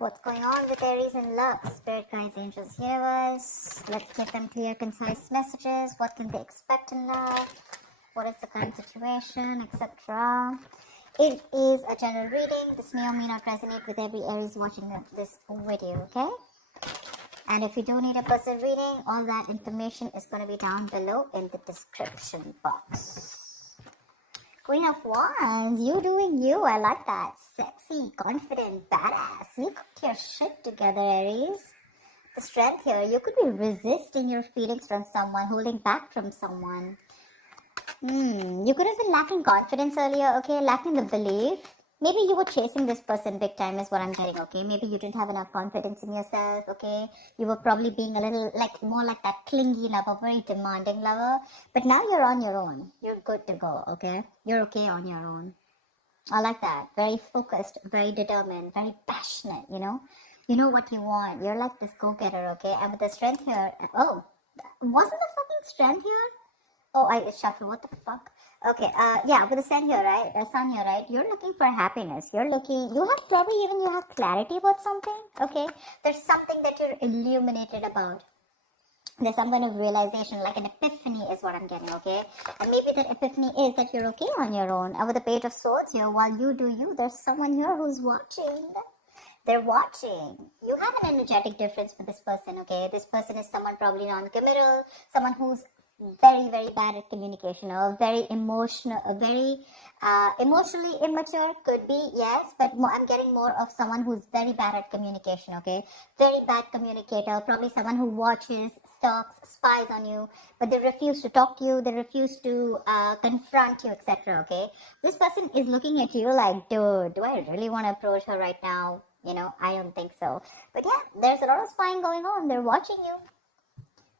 What's going on with Aries in love? Spirit guides, angels, universe. Let's give them clear, concise messages. What can they expect in love? What is the current situation, etc. It is a general reading. This may or may not resonate with every Aries watching this video, okay? And if you do need a personal reading, all that information is going to be down below in the description box. Queen of Wands, you doing you. I like that. Sexy, confident, badass. You got your shit together, Aries. The strength here, you could be resisting your feelings from someone, holding back from someone. You could have been lacking confidence earlier, okay? Lacking the belief. Maybe you were chasing this person big time is what I'm getting, okay? Maybe you didn't have enough confidence in yourself, okay? You were probably being a little, more like that clingy lover, very demanding lover. But now you're on your own. You're good to go, okay? You're okay on your own. I like that. Very focused, very determined, very passionate, you know? You know what you want. You're like this go-getter, okay? And with the strength here, oh, wasn't the fucking strength here? Oh, I shuffle. What the fuck? Okay, yeah, with the sun here, right? You're looking for happiness. You have clarity about something, okay? There's something that you're illuminated about. There's some kind of realization, like an epiphany is what I'm getting, okay? And maybe that epiphany is that you're okay on your own. And with the Page of Swords here, while you do you, there's someone here who's watching. They're watching. You have an energetic difference with this person, okay? This person is someone probably non-committal, someone who's very, very bad at communication, or very emotional, emotionally immature, could be, yes, but I'm getting more of someone who's very bad at communication, okay? Very bad communicator, probably someone who watches, stalks, spies on you, but they refuse to talk to you, they refuse to confront you, etc., okay? This person is looking at you like, dude, do I really want to approach her right now? You know, I don't think so. But yeah, there's a lot of spying going on. They're watching you.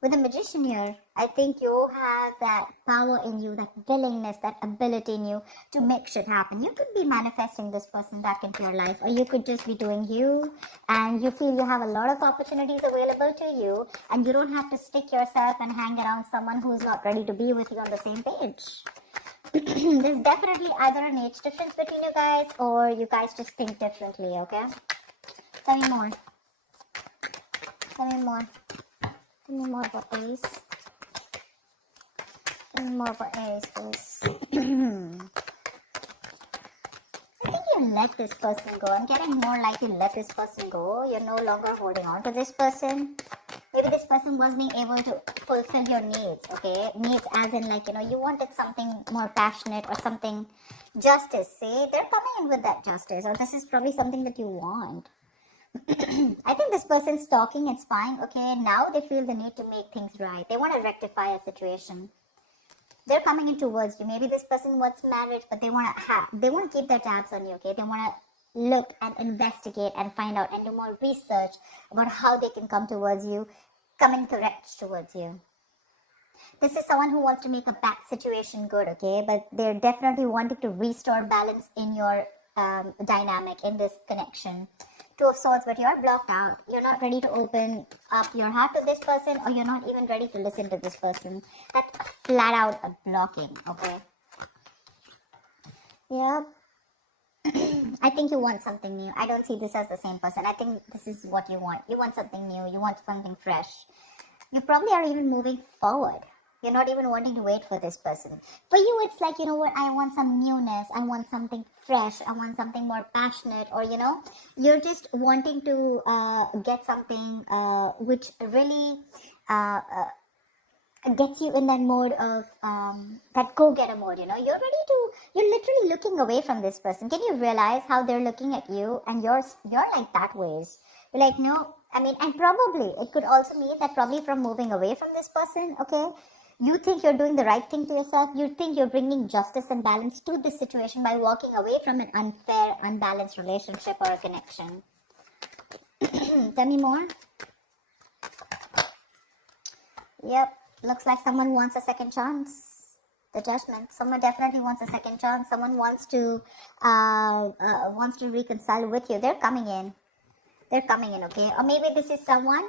With the Magician here, I think you have that power in you, that willingness, that ability in you to make shit happen. You could be manifesting this person back into your life, or you could just be doing you, and you feel you have a lot of opportunities available to you, and you don't have to stick yourself and hang around someone who's not ready to be with you on the same page. There's definitely either an age difference between you guys, or you guys just think differently, okay? Tell me more. Tell me more. Tell me more about Aries. Tell me more about Aries, please. I think you let this person go. I'm getting more like you let this person go. You're no longer holding on to this person. Maybe this person was being able to fulfill your needs, okay? Needs as in like, you know, you wanted something more passionate or something justice. See, they're coming in with that justice, or this is probably something that you want. I think this person's talking and spying, okay? Now they feel the need to make things right. They want to rectify a situation. They're coming in towards you. Maybe this person wants marriage, but they want to keep their tabs on you, okay? They want to look and investigate and find out and do more research about how they can come towards you, come in correct towards you. This is someone who wants to make a bad situation good, okay? But they're definitely wanting to restore balance in your dynamic, in this connection. Two of Swords, but you're blocked out. You're not ready to open up your heart to this person, or you're not even ready to listen to this person. That's flat out a blocking, okay? Yep. I think you want something new. I don't see this as the same person. I think this is what you want. You want something new. You want something fresh. You probably are even moving forward. You're not even wanting to wait for this person. For you, it's like, you know what, I want some newness. I want something fresh. I want something more passionate. Or, you know, you're just wanting to get something which really gets you in that mode of, that go-getter mode, you know. You're literally looking away from this person. Can you realize how they're looking at you? And you're like that ways. You're like, no, I mean, and probably, it could also mean that probably from moving away from this person, okay, you think you're doing the right thing to yourself. You think you're bringing justice and balance to this situation by walking away from an unfair, unbalanced relationship or a connection. Tell me more. Yep. Looks like someone wants a second chance. The Judgment. Someone definitely wants a second chance. Someone wants to reconcile with you. They're coming in. They're coming in, okay? Or maybe this is someone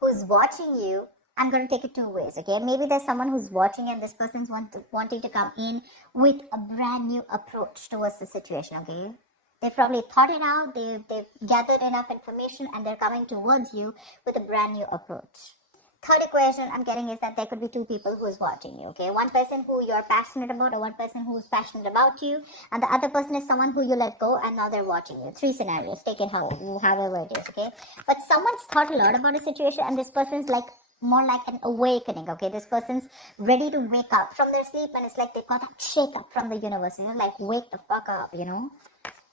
who's watching you. I'm going to take it two ways, okay? Maybe there's someone who's watching and this person's wanting to come in with a brand new approach towards the situation, okay? They've probably thought it out, they've gathered enough information, and they're coming towards you with a brand new approach. Third equation I'm getting is that there could be two people who is watching you, okay? One person who you're passionate about, or one person who is passionate about you, and the other person is someone who you let go and now they're watching you. Three scenarios, take it however it is, okay? But someone's thought a lot about a situation, and this person's like more like an awakening, okay? This person's ready to wake up from their sleep, and it's like they got that shake up from the universe, you know, like wake the fuck up, you know?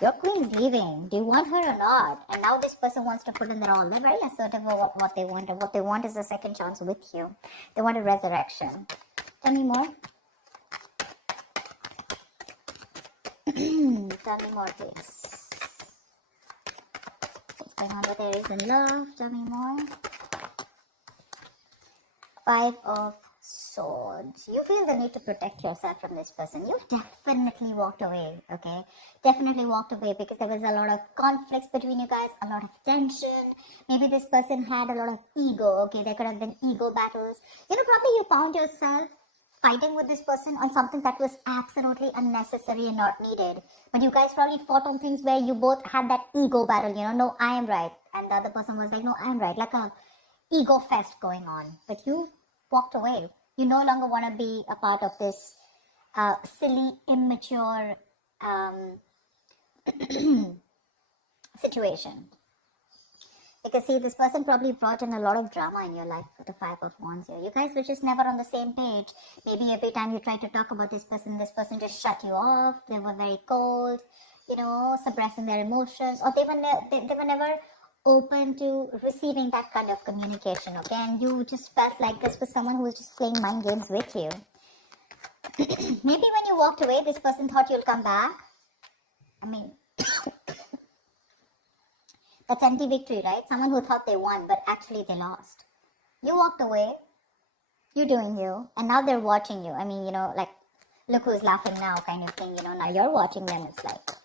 Your queen's leaving. Do you want her or not? And now this person wants to put in their all. They're very assertive about what they want. And what they want is a second chance with you. They want a resurrection. Tell me more. Tell me more, please. What's going on with Aries in love? Tell me more. Five of Swords. You feel the need to protect yourself from this person. You've definitely walked away, okay? Definitely walked away because there was a lot of conflicts between you guys, a lot of tension. Maybe this person had a lot of ego, okay? There could have been ego battles. You know, probably you found yourself fighting with this person on something that was absolutely unnecessary and not needed. But you guys probably fought on things where you both had that ego battle, you know, no, I am right. And the other person was like, no, I am right. Like a ego fest going on. But you walked away. You no longer want to be a part of this silly, immature situation. Because see, this person probably brought in a lot of drama in your life with the Five of Wands here. You guys were just never on the same page. Maybe every time you tried to talk about this person just shut you off. They were very cold, you know, suppressing their emotions. Or they were never open to receiving that kind of communication, okay? And you just felt like this was someone who was just playing mind games with you. Maybe when you walked away, this person thought you'll come back. I mean, that's anti-victory, right? Someone who thought they won, but actually they lost. You walked away, you're doing you, and now they're watching you. I mean, you know, like, look who's laughing now kind of thing, you know, now you're watching them. It's like,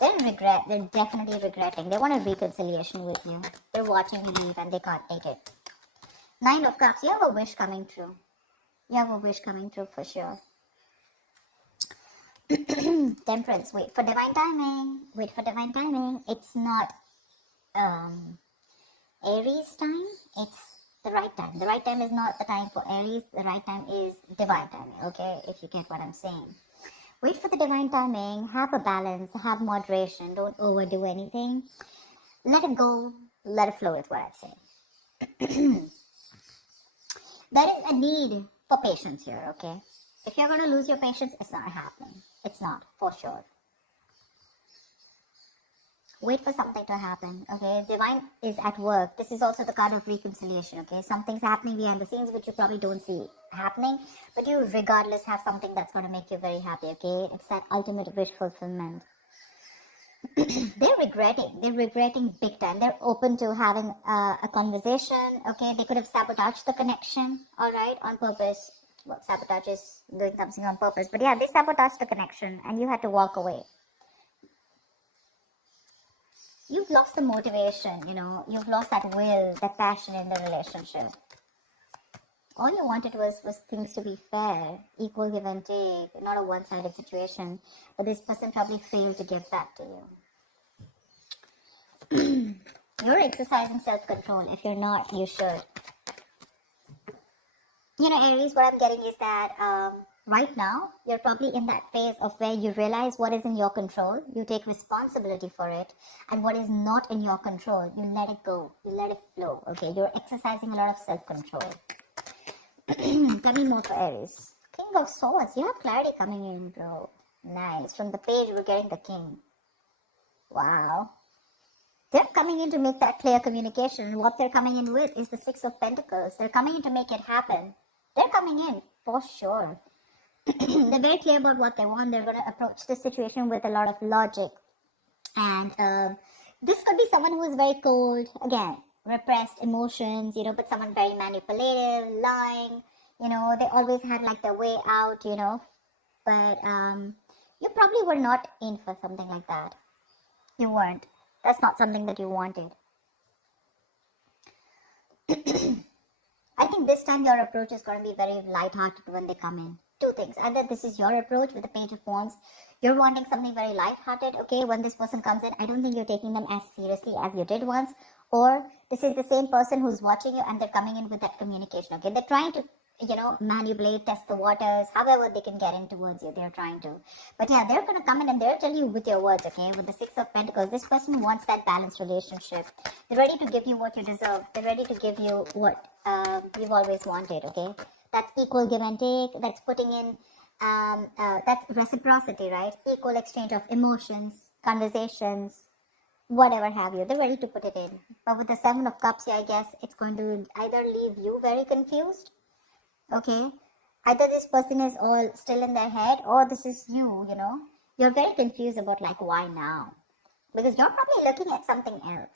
they're definitely regretting. They want a reconciliation with you. They're watching you leave and they can't take it. Nine of Cups, you have a wish coming true. You have a wish coming true for sure. Temperance, wait for divine timing. Wait for divine timing. It's not Aries time, it's the right time. The right time is not the time for Aries. The right time is divine timing, okay? If you get what I'm saying. Wait for the divine timing, have a balance, have moderation, don't overdo anything. Let it go, let it flow is what I'd say. There is a need for patience here, okay? If you're going to lose your patience, it's not happening. It's not, for sure. Wait for something to happen, okay? Divine is at work. This is also the card of reconciliation, okay? Something's happening behind the scenes which you probably don't see happening, but you regardless have something that's going to make you very happy, okay? It's that ultimate wish fulfillment. They're regretting big time. They're open to having a conversation, okay? They could have sabotaged the connection, all right, on purpose. Well, sabotage is doing something on purpose, but yeah, they sabotaged the connection and you had to walk away. You've lost the motivation, you know, you've lost that will, that passion in the relationship. All you wanted was things to be fair, equal give and take, not a one-sided situation. But this person probably failed to give that to you. You're exercising self-control. If you're not, you should. You know, Aries, what I'm getting is that right now, you're probably in that phase of where you realize what is in your control, you take responsibility for it, and what is not in your control, you let it go, you let it flow, okay? You're exercising a lot of self-control. Tell me more for Aries. King of Swords, you have clarity coming in, bro. Nice. From the page, we're getting the King. Wow. They're coming in to make that clear communication. What they're coming in with is the Six of Pentacles. They're coming in to make it happen. They're coming in, for sure. They're very clear about what they want. They're going to approach this situation with a lot of logic. And this could be someone who is very cold. Again, repressed emotions, you know, but someone very manipulative, lying, you know, they always had like their way out, you know, but you probably were not in for something like that. You weren't. That's not something that you wanted. I think this time your approach is going to be very light-hearted when they come in. two things. Either this is your approach with the Page of Wands. You're wanting something very light-hearted, okay? When this person comes in, I don't think you're taking them as seriously as you did once. Or this is the same person who's watching you and they're coming in with that communication, okay? They're trying to, manipulate, test the waters, however they can get in towards you. They're trying to. But yeah, they're going to come in and they'll tell you with your words, okay? With the Six of Pentacles, this person wants that balanced relationship. They're ready to give you what you deserve. They're ready to give you what you've always wanted, okay? That's equal give and take. That's putting in, that's reciprocity, right? Equal exchange of emotions, conversations, whatever have you. They're ready to put it in. But with the Seven of Cups here, I guess it's going to either leave you very confused, okay? Either this person is all still in their head, or this is you, You're very confused about like why now? Because you're probably looking at something else.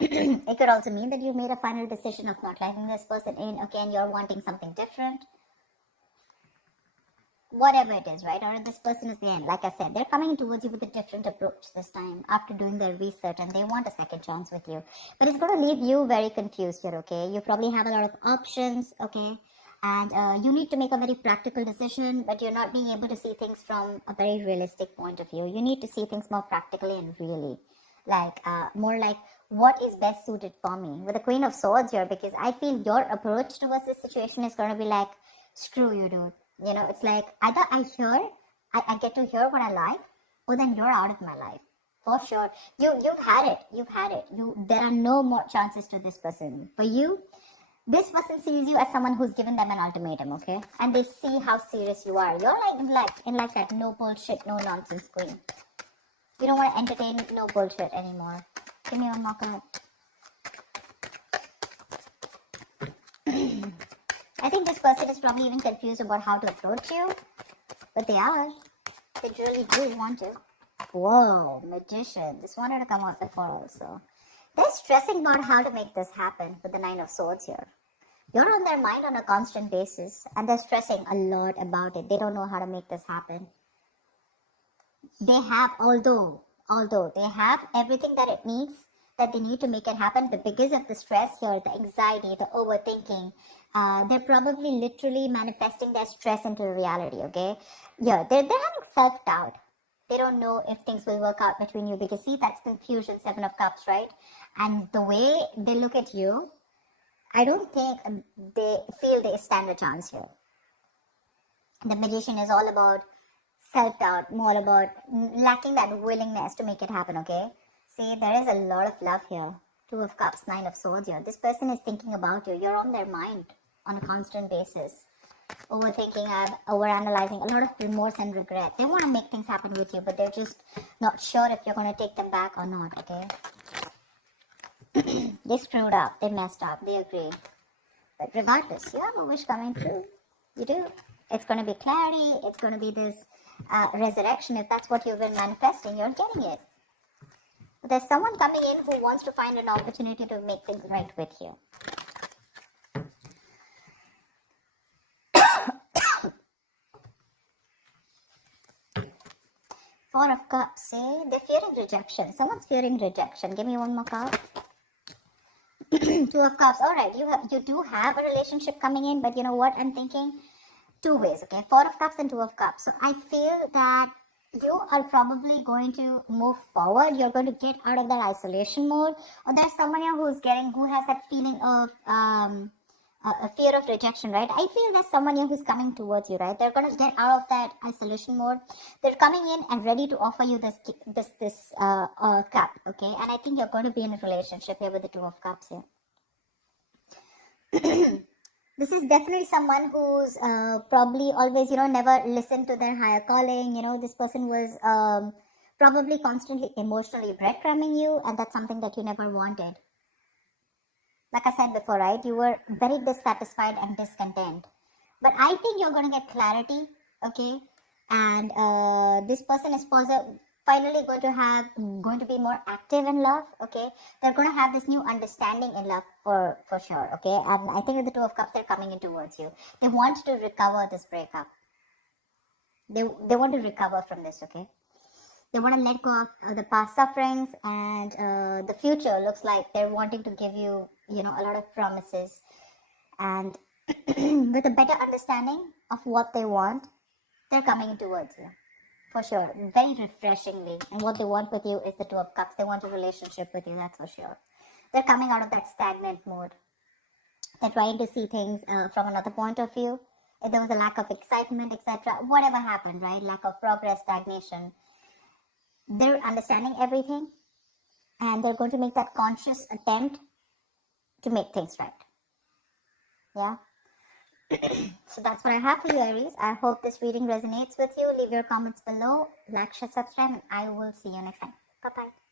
It could also mean that you made a final decision of not letting this person in, okay, and you're wanting something different. Whatever it is, right? Or this person is the end. Like I said, they're coming towards you with a different approach this time after doing their research, and they want a second chance with you. But it's going to leave you very confused here, okay? You probably have a lot of options, okay? And you need to make a very practical decision, but you're not being able to see things from a very realistic point of view. You need to see things more practically and really. Like, more like, what is best suited for me? With the Queen of Swords here, because I feel your approach towards this situation is going to be like, screw you, dude. It's like either I get to hear what I like, or then you're out of my life. For sure. You've had it. There are no more chances to this person. For you, this person sees you as someone who's given them an ultimatum, okay? And they see how serious you are. You're like that no bullshit, no nonsense queen. You don't want to entertain no bullshit anymore. Give me one more card. I think this person is probably even confused about how to approach you. But they are. They really do want to. Whoa, Magician. This wanted to come out before also. They're stressing about how to make this happen with the Nine of Swords here. You're on their mind on a constant basis. And they're stressing a lot about it. They don't know how to make this happen. They have, although they have everything that it needs, that they need to make it happen, but because of the stress here, the anxiety, the overthinking, they're probably literally manifesting their stress into reality, okay? Yeah, they're having self-doubt. They don't know if things will work out between you, because see, that's confusion, Seven of Cups, right? And the way they look at you, I don't think they feel they stand a chance here. The Magician is all about self-doubt, more about lacking that willingness to make it happen, okay? See, there is a lot of love here. Two of Cups, Nine of Swords here. This person is thinking about you. You're on their mind on a constant basis. Overthinking, overanalyzing, a lot of remorse and regret. They want to make things happen with you, but they're just not sure if you're going to take them back or not, okay? They screwed up. They messed up. They agree. But regardless, you have a wish coming true. You do. It's going to be clarity. It's going to be this resurrection. If that's what you've been manifesting, you're getting it. But there's someone coming in who wants to find an opportunity to make things right with you. Four of Cups, see? They're fearing rejection. Someone's fearing rejection. Give me one more card. Two of Cups. Alright, you do have a relationship coming in, but you know what I'm thinking? Two ways, okay? Four of Cups and Two of Cups. So I feel that you are probably going to move forward. You're going to get out of that isolation mode. Or there's someone here who has that feeling of a fear of rejection, right? I feel there's someone here who's coming towards you, right? They're going to get out of that isolation mode. They're coming in and ready to offer you this cup, okay? And I think you're going to be in a relationship here with the Two of Cups here. This is definitely someone who's probably always, never listened to their higher calling. This person was probably constantly emotionally breadcrumbing you, and that's something that you never wanted. Like I said before, right? You were very dissatisfied and discontent. But I think you're going to get clarity, okay? And this person is finally going to be more active in love, okay? They're going to have this new understanding in love for sure, okay? And I think with the Two of Cups, they're coming in towards you. They want to recover this breakup. They want to recover from this, okay? They want to let go of the past sufferings, and the future looks like they're wanting to give you, a lot of promises. And with a better understanding of what they want, they're coming towards you. For sure. Very refreshingly. And what they want with you is the Two of Cups. They want a relationship with you, that's for sure. They're coming out of that stagnant mode. They're trying to see things from another point of view. If there was a lack of excitement, etc., whatever happened, right? Lack of progress, stagnation. They're understanding everything. And they're going to make that conscious attempt to make things right. Yeah. So that's what I have for you, Aries. I hope this reading resonates with you. Leave your comments below, like, share, subscribe, and I will see you next time. Bye-bye.